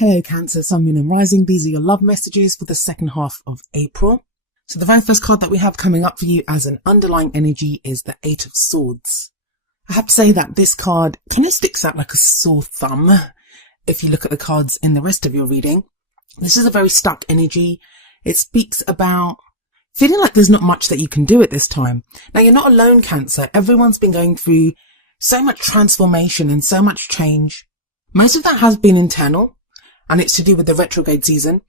Hello Cancer, Sun, Moon and Rising. These are your love messages for the second half of April. So the very first card that we have coming up for you as an underlying energy is the Eight of Swords. I have to say that this card kind of sticks out like a sore thumb if you look at the cards in the rest of your reading. This is a very stuck energy. It speaks about feeling like there's not much that you can do at this time. Now you're not alone, Cancer. Everyone's been going through so much transformation and so much change. Most of that has been internal, and it's to do with the retrograde season.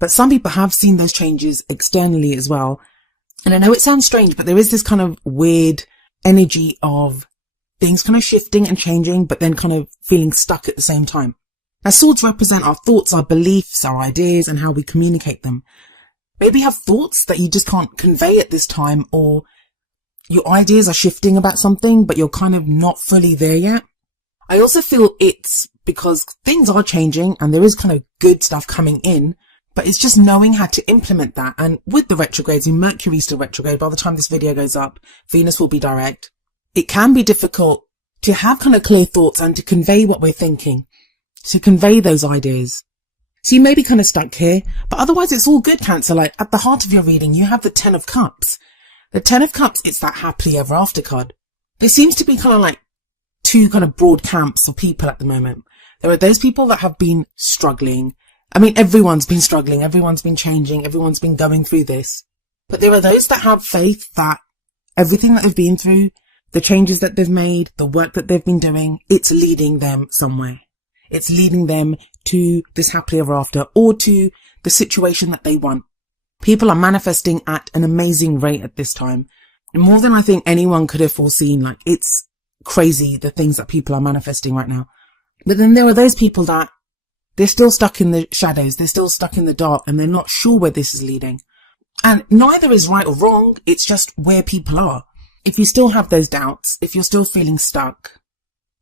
But some people have seen those changes externally as well. And I know it sounds strange, but there is this kind of weird energy of things kind of shifting and changing, but then kind of feeling stuck at the same time. Now, swords represent our thoughts, our beliefs, our ideas, and how we communicate them. Maybe you have thoughts that you just can't convey at this time, or your ideas are shifting about something, but you're kind of not fully there yet. I also feel it's because things are changing and there is kind of good stuff coming in, but it's just knowing how to implement that. And with the retrogrades, Mercury's still retrograde. By the time this video goes up, Venus will be direct. It can be difficult to have kind of clear thoughts and to convey what we're thinking, to convey those ideas. So you may be kind of stuck here, but otherwise it's all good, Cancer. Like at the heart of your reading, you have the Ten of Cups. The Ten of Cups, it's that happily ever after card. There seems to be kind of like two kind of broad camps of people at the moment. There are those people that have been struggling. I mean, everyone's been struggling. Everyone's been changing. Everyone's been going through this. But there are those that have faith that everything that they've been through, the changes that they've made, the work that they've been doing, it's leading them somewhere. It's leading them to this happily ever after, or to the situation that they want. People are manifesting at an amazing rate at this time. More than I think anyone could have foreseen. Like, it's crazy the things that people are manifesting right now. But then there are those people that they're still stuck in the shadows, they're still stuck in the dark, and they're not sure where this is leading. And neither is right or wrong, it's just where people are. If you still have those doubts, if you're still feeling stuck,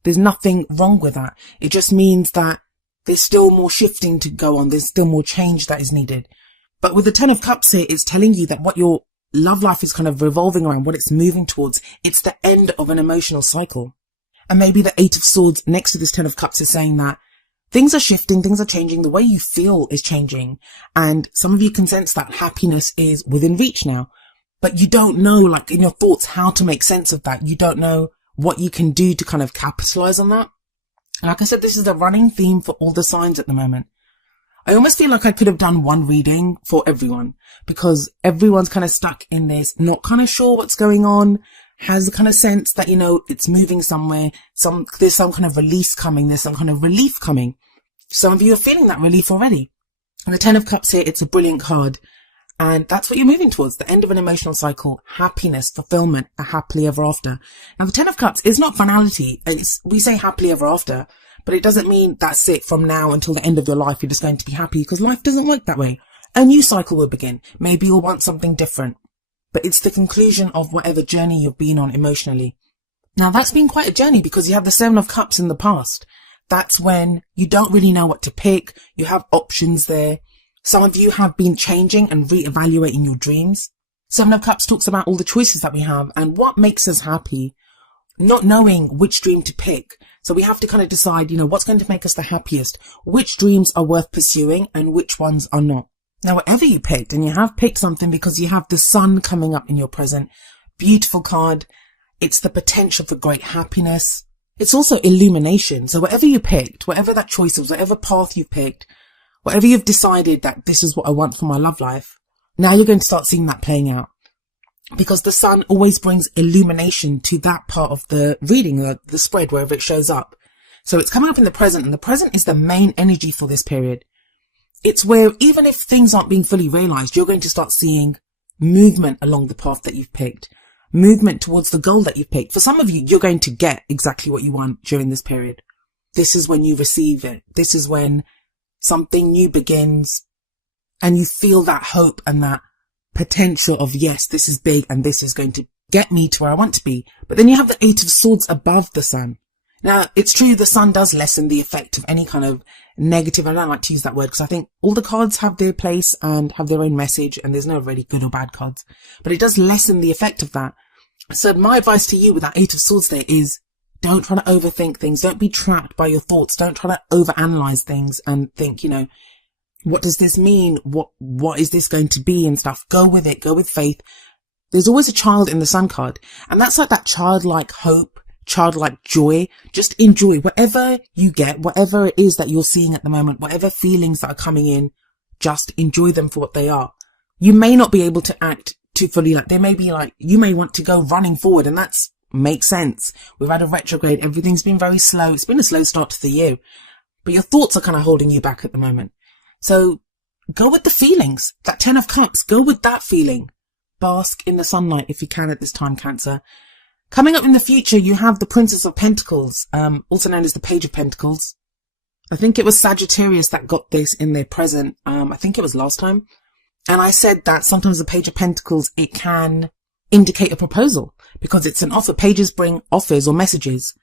there's nothing wrong with that. It just means that there's still more shifting to go on, there's still more change that is needed. But with the Ten of Cups here, it's telling you that what your love life is kind of revolving around, what it's moving towards, it's the end of an emotional cycle. And maybe the Eight of Swords next to this Ten of Cups is saying that things are shifting, things are changing, the way you feel is changing. And some of you can sense that happiness is within reach now. But you don't know, like in your thoughts, how to make sense of that. You don't know what you can do to kind of capitalize on that. And like I said, this is the running theme for all the signs at the moment. I almost feel like I could have done one reading for everyone, because everyone's kind of stuck in this, not kind of sure what's going on, has the kind of sense that, you know, it's moving somewhere. There's some kind of release coming. There's some kind of relief coming. Some of you are feeling that relief already. And the Ten of Cups here, it's a brilliant card. And that's what you're moving towards, the end of an emotional cycle, happiness, fulfillment, a happily ever after. Now, the Ten of Cups is not finality. We say happily ever after, but it doesn't mean that's it from now until the end of your life. You're just going to be happy, because life doesn't work that way. A new cycle will begin. Maybe you'll want something different. But it's the conclusion of whatever journey you've been on emotionally. Now, that's been quite a journey, because you have the Seven of Cups in the past. That's when you don't really know what to pick. You have options there. Some of you have been changing and reevaluating your dreams. Seven of Cups talks about all the choices that we have and what makes us happy, not knowing which dream to pick. So we have to kind of decide, you know, what's going to make us the happiest, which dreams are worth pursuing and which ones are not. Now, whatever you picked, and you have picked something because you have the sun coming up in your present, beautiful card. It's the potential for great happiness. It's also illumination. So whatever you picked, whatever that choice was, whatever path you picked, whatever you've decided that this is what I want for my love life, now you're going to start seeing that playing out. Because the sun always brings illumination to that part of the reading, the spread, wherever it shows up. So it's coming up in the present, and the present is the main energy for this period. It's where even if things aren't being fully realized, you're going to start seeing movement along the path that you've picked, movement towards the goal that you've picked. For some of you, you're going to get exactly what you want during this period. This is when you receive it. This is when something new begins and you feel that hope and that potential of, yes, this is big and this is going to get me to where I want to be. But then you have the Eight of Swords above the sun. Now, it's true, the sun does lessen the effect of any kind of negative. I don't like to use that word, because I think all the cards have their place and have their own message, and there's no really good or bad cards. But it does lessen the effect of that. So my advice to you with that Eight of Swords there is Don't try to overthink things. Don't be trapped by your thoughts. Don't try to overanalyze things and think, what does this mean? What is this going to be and stuff? Go with it. Go with faith. There's always a child in the Sun card. And that's like that childlike hope, childlike joy. Just enjoy whatever you get, whatever it is that you're seeing at the moment, whatever feelings that are coming in, just enjoy them for what they are. You may not be able to act too fully. Like, there may be like, you may want to go running forward, and that's makes sense. We've had a retrograde. Everything's been very slow. It's been a slow start to the year, but your thoughts are kind of holding you back at the moment. So go with the feelings. That 10 of Cups, go with that feeling. Bask in the sunlight if you can at this time, Cancer. Coming up in the future, you have the Princess of Pentacles, also known as the Page of Pentacles. I think it was Sagittarius that got this in their present. I think it was last time. And I said that sometimes the Page of Pentacles, it can indicate a proposal because it's an offer. Pages bring offers or messages,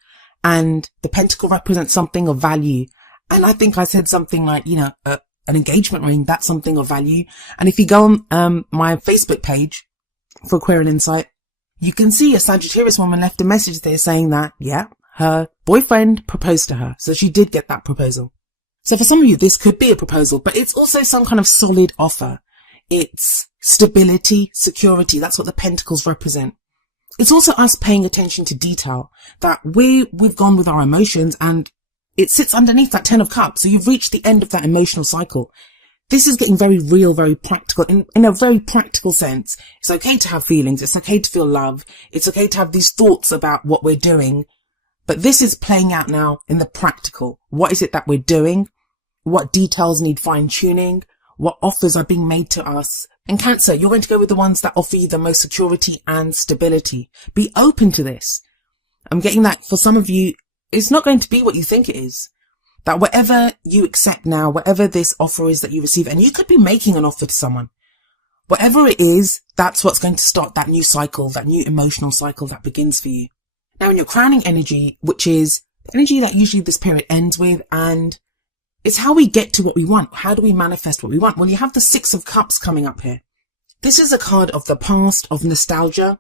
and the pentacle represents something of value. And I think I said something like, an engagement ring, that's something of value. And if you go on my Facebook page for Aquarian Insight, you can see a Sagittarius woman left a message there saying that, her boyfriend proposed to her. So she did get that proposal. So for some of you, this could be a proposal, but it's also some kind of solid offer. It's stability, security. That's what the pentacles represent. It's also us paying attention to detail, that we've gone with our emotions, and it sits underneath that 10 of Cups. So you've reached the end of that emotional cycle. This is getting very real, very practical. In a very practical sense, it's okay to have feelings. It's okay to feel love. It's okay to have these thoughts about what we're doing. But this is playing out now in the practical. What is it that we're doing? What details need fine tuning? What offers are being made to us? And Cancer, you're going to go with the ones that offer you the most security and stability. Be open to this. I'm getting that for some of you, it's not going to be what you think it is. That whatever you accept now, whatever this offer is that you receive, and you could be making an offer to someone, whatever it is, that's what's going to start that new cycle, that new emotional cycle that begins for you. Now in your crowning energy, which is the energy that usually this period ends with, and it's how we get to what we want. How do we manifest what we want? Well, you have the 6 of Cups coming up here. This is a card of the past, of nostalgia.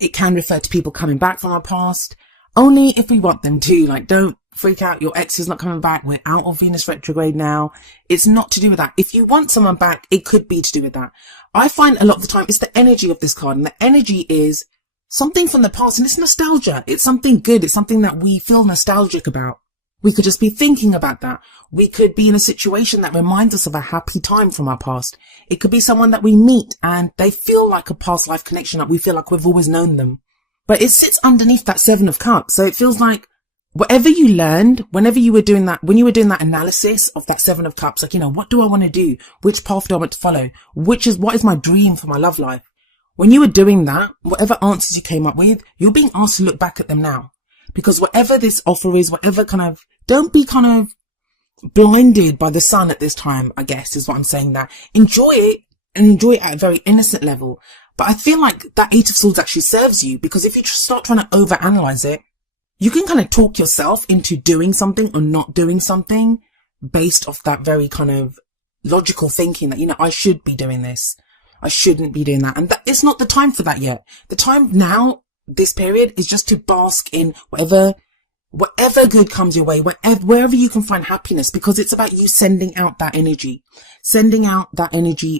It can refer to people coming back from our past, only if we want them to. Like, don't freak out. Your ex is not coming back. We're out of Venus retrograde now. It's not to do with that. If you want someone back, it could be to do with that. I find a lot of the time it's the energy of this card, and the energy is something from the past, and it's nostalgia. It's something good. It's something that we feel nostalgic about. We could just be thinking about that. We could be in a situation that reminds us of a happy time from our past. It could be someone that we meet and they feel like a past life connection, that we feel like we've always known them. But it sits underneath that 7 of Cups. So it feels like whatever you learned, whenever you were doing that, when you were doing that analysis of that 7 of Cups, like, what do I want to do? Which path do I want to follow? What is my dream for my love life? When you were doing that, whatever answers you came up with, you're being asked to look back at them now. Because whatever this offer is, don't be kind of blinded by the sun at this time, I guess, is what I'm saying. That enjoy it, and enjoy it at a very innocent level. But I feel like that 8 of Swords actually serves you, because if you start trying to overanalyze it, you can kind of talk yourself into doing something or not doing something based off that very kind of logical thinking that, I should be doing this. I shouldn't be doing that. And that it's not the time for that yet. The time now, this period, is just to bask in whatever good comes your way, wherever you can find happiness, because it's about you sending out that energy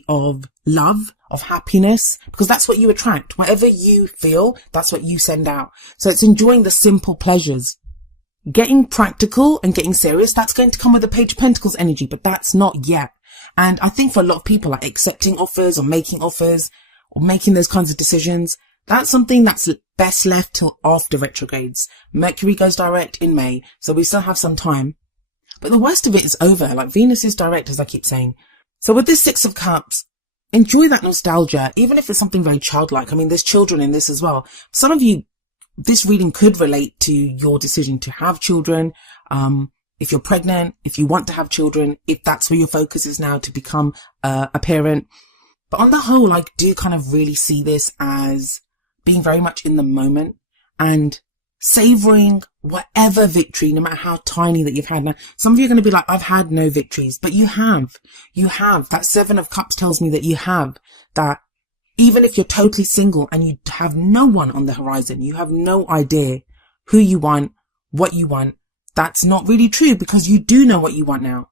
of love, of happiness, because that's what you attract. Whatever you feel, that's what you send out. So it's enjoying the simple pleasures. Getting practical and getting serious, that's going to come with the Page of Pentacles energy, but that's not yet. And I think for a lot of people, like accepting offers or making those kinds of decisions, that's something that's best left till after retrogrades. Mercury goes direct in May, so we still have some time. But the worst of it is over. Like, Venus is direct, as I keep saying. So with this 6 of Cups, enjoy that nostalgia, even if it's something very childlike. I mean, there's children in this as well. Some of you, this reading could relate to your decision to have children. If you're pregnant, if you want to have children, if that's where your focus is now, to become a parent. But on the whole, I do kind of really see this as being very much in the moment and savoring whatever victory, no matter how tiny, that you've had. Now, some of you are going to be like, I've had no victories, but you have. That 7 of Cups tells me that you have. That even if you're totally single and you have no one on the horizon, you have no idea who you want, what you want. That's not really true, because you do know what you want now.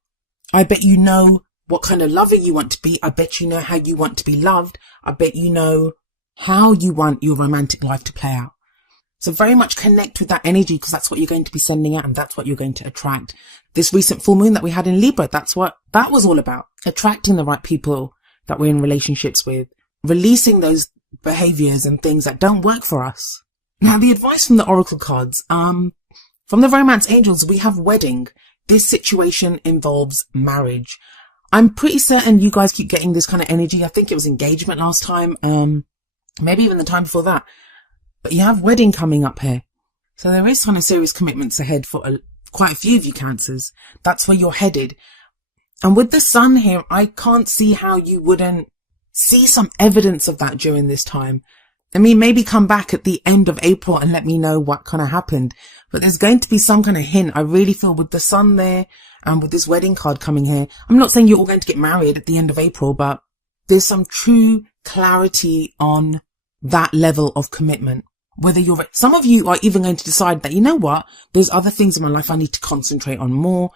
I bet you know what kind of lover you want to be. I bet you know how you want to be loved. I bet you know how you want your romantic life to play out. So very much connect with that energy, because that's what you're going to be sending out and that's what you're going to attract. This recent full moon that we had in Libra, that's what that was all about. Attracting the right people that we're in relationships with, releasing those behaviors and things that don't work for us. Now, the advice from the Oracle cards, from the Romance Angels, we have wedding. This situation involves marriage. I'm pretty certain you guys keep getting this kind of energy. I think it was engagement last time, maybe even the time before that. But you have wedding coming up here. So there is kind of serious commitments ahead for quite a few of you Cancers. That's where you're headed. And with the sun here, I can't see how you wouldn't see some evidence of that during this time. I mean, maybe come back at the end of April and let me know what kind of happened. But there's going to be some kind of hint. I really feel with the sun there and with this wedding card coming here. I'm not saying you're all going to get married at the end of April, but there's some true clarity on that level of commitment. Whether some of you are even going to decide that, you know what, there's other things in my life I need to concentrate on more.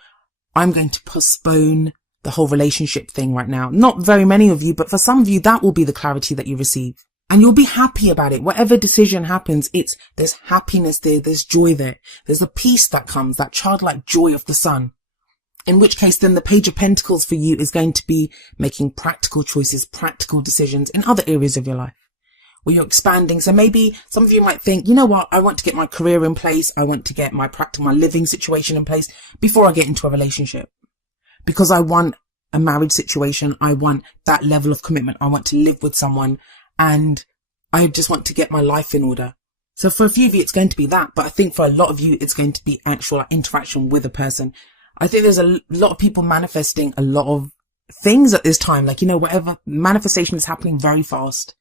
I'm going to postpone the whole relationship thing right now. Not very many of you, but for some of you, that will be the clarity that you receive. And you'll be happy about it. Whatever decision happens, there's happiness there, there's joy there. There's a peace that comes, that childlike joy of the sun. In which case, then the Page of Pentacles for you is going to be making practical choices, practical decisions in other areas of your life where you're expanding. So maybe some of you might think, you know what, I want to get my career in place. I want to get my living situation in place before I get into a relationship, because I want a marriage situation. I want that level of commitment. I want to live with someone, and I just want to get my life in order. So for a few of you, it's going to be that. But I think for a lot of you, it's going to be actual interaction with a person. I think there's a lot of people manifesting a lot of things at this time. Like, you know, whatever manifestation is happening very fast.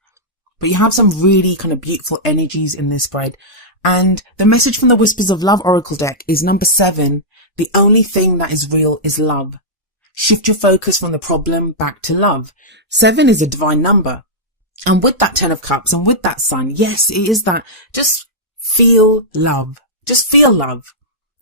But you have some really kind of beautiful energies in this spread. And the message from the Whispers of Love Oracle deck is number 7. The only thing that is real is love. Shift your focus from the problem back to love. 7 is a divine number. And with that 10 of Cups and with that sun, yes, it is that. Just feel love. Just feel love.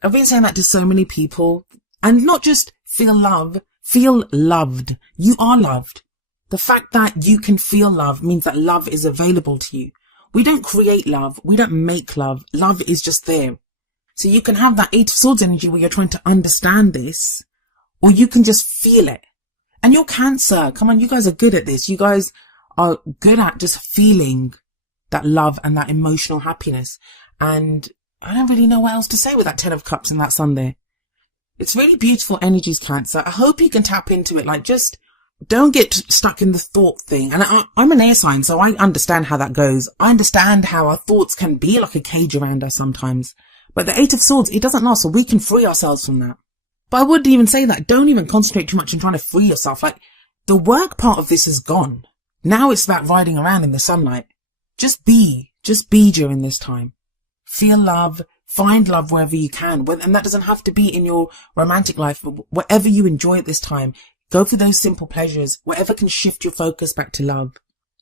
I've been saying that to so many people. And not just feel love, feel loved. You are loved. The fact that you can feel love means that love is available to you. We don't create love. We don't make love. Love is just there. So you can have that 8 of Swords energy where you're trying to understand this, or you can just feel it. And you're Cancer. Come on, you guys are good at this. You guys are good at just feeling that love and that emotional happiness. And I don't really know what else to say with that 10 of Cups and that sun there. It's really beautiful energies, Cancer. I hope you can tap into it. Like, just don't get stuck in the thought thing. And I'm an air sign, so I understand how that goes. I understand how our thoughts can be like a cage around us sometimes. But the 8 of Swords, it doesn't last, so we can free ourselves from that. But I would even say that don't even concentrate too much on trying to free yourself. Like, the work part of this is gone. Now it's about riding around in the sunlight. Just be during this time. Feel love, find love wherever you can. And that doesn't have to be in your romantic life, but whatever you enjoy at this time. Go for those simple pleasures, whatever can shift your focus back to love.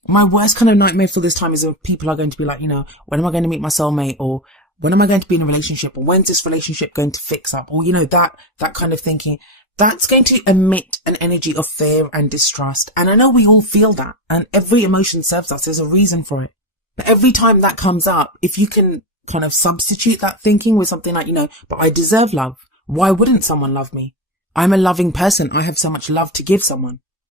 My worst kind of nightmare for this time is when people are going to be like, you know, when am I going to meet my soulmate? Or when am I going to be in a relationship? Or when's this relationship going to fix up? Or, you know, that kind of thinking. That's going to emit an energy of fear and distrust. And I know we all feel that. And every emotion serves us. There's a reason for it. But every time that comes up, if you can kind of substitute that thinking with something like, you know, but I deserve love. Why wouldn't someone love me? I'm a loving person. I have so much love to give someone.